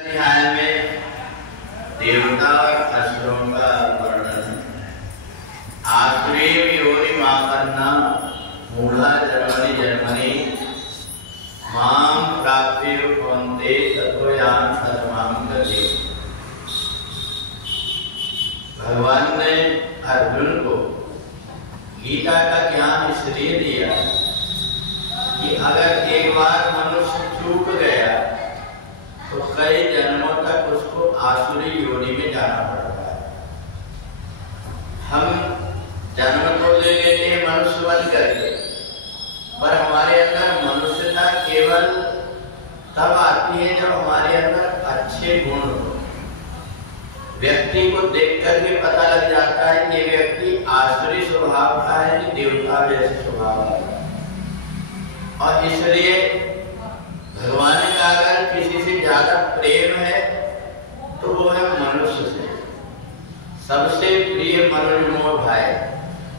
अध्याय में देवता और असुरों का वर्णन। आसुरीं योनिमापन्ना मूढ़ा जन्मनि जन्मनि मां प्राप्य कौन्तेय ततो यान्ति अधमां गतिम्। भगवान ने अर्जुन को गीता का ज्ञान इसलिए दिया कि अगर एक बार मनुष्य चूक गया तो कई जन्मों तक उसको आसुरी योनि में जाना पड़ता है। हम जन्म तो ले लेते हैं मनुष्य बन करके, पर हमारे अंदर मनुष्यता केवल तब आती है जब हमारे अंदर अच्छे गुण हो। व्यक्ति को देख करके पता लग जाता है कि व्यक्ति आसुरी स्वभाव का है कि देवता जैसे स्वभाव का है। और इसलिए भगवान का अगर किसी से ज्यादा प्रेम है तो वो है मनुष्य से। सबसे प्रिय मनुष्य मोह भाई।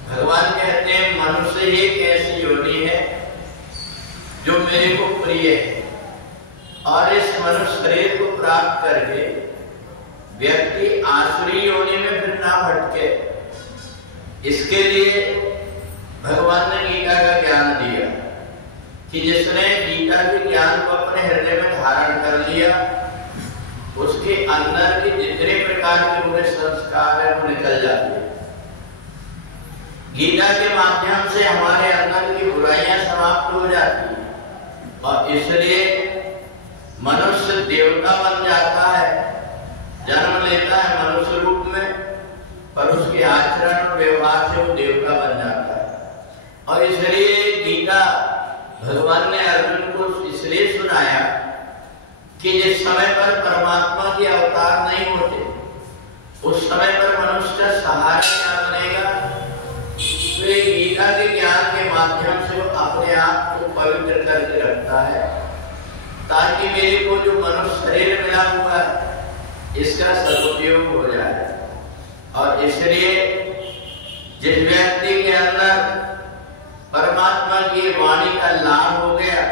भगवान कहते हैं मनुष्य एक ऐसी योनि है जो मेरे को प्रिय है, और इस मनुष्य शरीर को प्राप्त करके व्यक्ति आसुरी योनि में फिर ना भटके, इसके लिए भगवान ने गीता का ज्ञान दिया कि जिसने गीता के ज्ञान को अपने हृदय में धारण कर लिया उसके अंदर के जितने प्रकार के बुरे संस्कार है वो निकल जाते हैं। गीता के माध्यम से हमारे अंदर की बुराइयां समाप्त हो जाती हैं, और इसलिए मनुष्य देवता बन जाता है, जन्म लेता है मनुष्य रूप में, पर उसके आचरण और व्यवहार से वो देवता बन जाता है। और इसलिए गीता भगवान ने अर्जुन को इसलिए सुनाया कि जिस समय पर परमात्मा के अवतार नहीं होते उस समय पर मनुष्य का सहारा क्या बनेगा। तो ये गीता के ज्ञान के माध्यम से वो अपने आप को पवित्र करके रखता है, ताकि मेरे को जो मनुष्य शरीर मिला हुआ है इसका सदुपयोग हो जाए। और इसलिए जिस व्यक्ति के अंदर परमात्मा की वाणी का लाभ हो गया,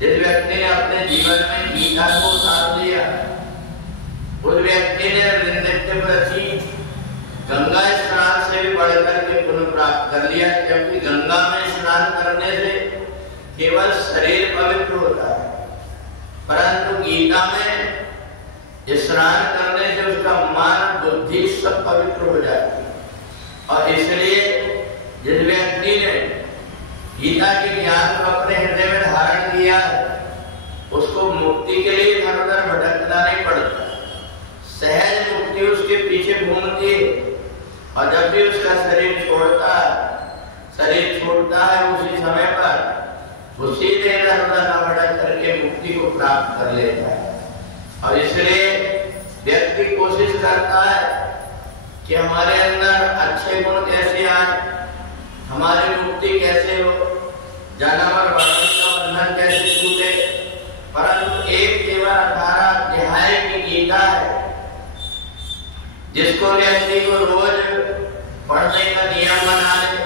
जिस व्यक्ति ने अपने जीवन में गीता को उतार दिया, उस व्यक्ति ने नित्य प्रति गंगा स्नान से भी बढ़कर के पुण्य प्राप्त कर लिया, क्योंकि गंगा में स्नान करने से केवल शरीर पवित्र होता है, परंतु गीता में स्नान करने से उसका मन बुद्धि सब पवित्र हो जाती है। और इसलिए जिस व्यक्ति ने गीता के ज्ञान को अपने हृदय में धारण किया उसको मुक्ति के लिए इधर उधर भटकना नहीं पड़ता, सहज मुक्ति उसके पीछे घूमती है। और जब भी उसका शरीर छोड़ता है उसी समय पर उसी देर इधर उधर न भटक करके मुक्ति को प्राप्त कर लेता है। और इसलिए व्यक्ति कोशिश करता है कि हमारे अंदर अच्छे गुण कैसे आए, हमारी मुक्ति कैसे हो, जानवर वर्णन का बंधन कैसे छूटे। परंतु एक केवल 18 अध्याय की गीता है जिसको व्यक्ति को रोज पढ़ने का नियम बना ले,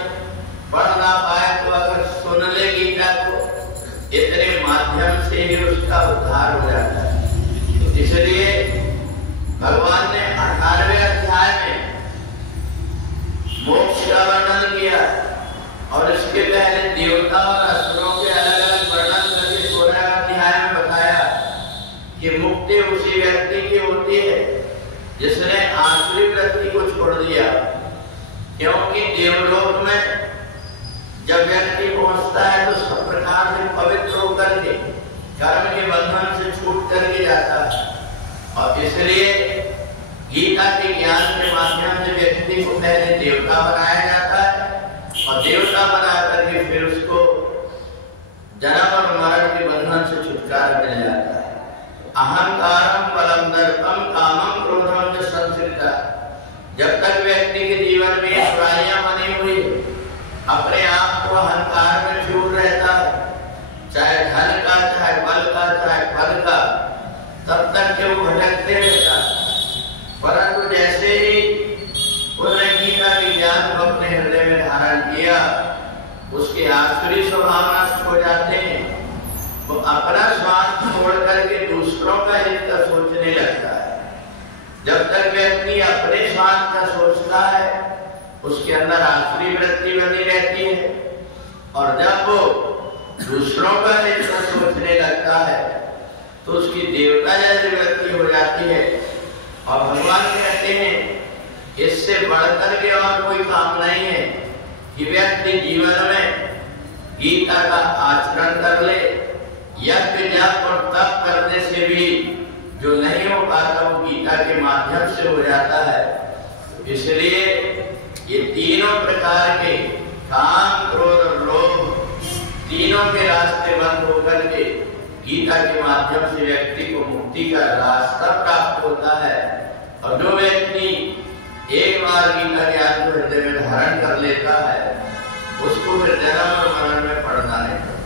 पढ़ ना पाए तो अगर सुन ले गीता को, इतने माध्यम से ही उसका उद्धार हो जाता है। इसलिए भगवान ने 18वें अध्याय में मोक्ष का वर्णन किया, और इसके पहले देवता और असुरों के अलग अलग वर्णन करके 16वें अध्याय में बताया कि मुक्ति उसी व्यक्ति की होती है जिसने आसुरी वृत्ति को छोड़ दिया। क्योंकि देवलोक में जब व्यक्ति पहुंचता है तो सब प्रकार से पवित्र होकर के कर्म के बंधन से छूट करके जाता है। और इसलिए गीता के ज्ञान के माध्यम से व्यक्ति को पहले देवता बनाया जाता है, और देवता बना करके फिर उसको जन्म और मरण के बंधन से छुटकारा मिल जाता है। अहंकारम बलम दर्पम कामम क्रोधम च संश्रिता। जब तक व्यक्ति के जीवन में बुराइयां बनी हुई अपने आप को अहंकार में छूट रहता है, चाहे धन का, चाहे बल का, चाहे पद का, तब तक के वो भटकते रहता है। परंतु जैसे ही उसने गीता के ज्ञान को अपने हृदय में धारण किया उसके आसुरी स्वभाव नष्ट हो जाते हैं। वो अपना स्वार्थ छोड़ करके दूसरों का हित का सोच सोचने लगता है। जब तक व्यक्ति अपने स्वार्थ का सोचता है उसके अंदर आसुरी वृत्ति बनी रहती है, और जब वो दूसरों का हित सोचने लगता है तो उसकी देवता जैसी वृत्ति हो जाती है। और भगवान कहते हैं इससे बढ़कर के और कोई काम नहीं है कि व्यक्ति जीवन में गीता का आचरण कर ले। यज्ञ जप और तप करने से भी जो नहीं हो पाता वो गीता के माध्यम से हो जाता है। इसलिए ये तीनों प्रकार के काम, क्रोध और लोभ, तीनों के रास्ते बंद होकर के गीता के माध्यम से व्यक्ति को मुक्ति का रास्ता प्राप्त होता है। और जो व्यक्ति एक बार गीता ज्ञान को हृदय में धारण कर लेता है उसको फिर जन्म और मरण में पड़ना नहीं पड़ता।